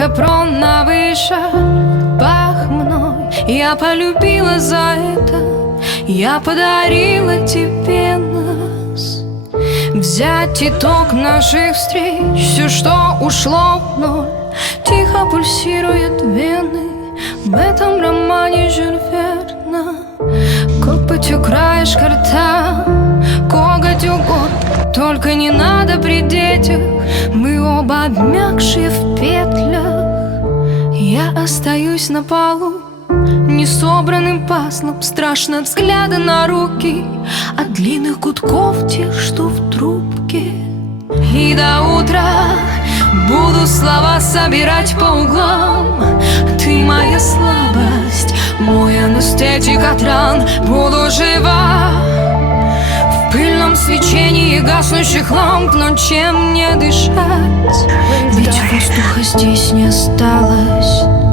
капрон на вышах мной. Я полюбила за это, я подарила тебе нас. Взять итог наших встреч, все, что ушло в ноль, тихо пульсирует вены в этом романе Жюль Верна. Копотью краешка рта, коготью год, только не надо при детях, мы оба обмякшие в петлях. Я остаюсь на полу несобранным пазлом, страшно от взгляда на руки, от длинных гудков тех, что в трубке. И до утра буду слова собирать по углам. Ты моя слабость, мой анестетик от ран. Буду жива в пыльном свечении гаснущих ламп. Но чем мне дышать? Ведь воздуха здесь не осталось.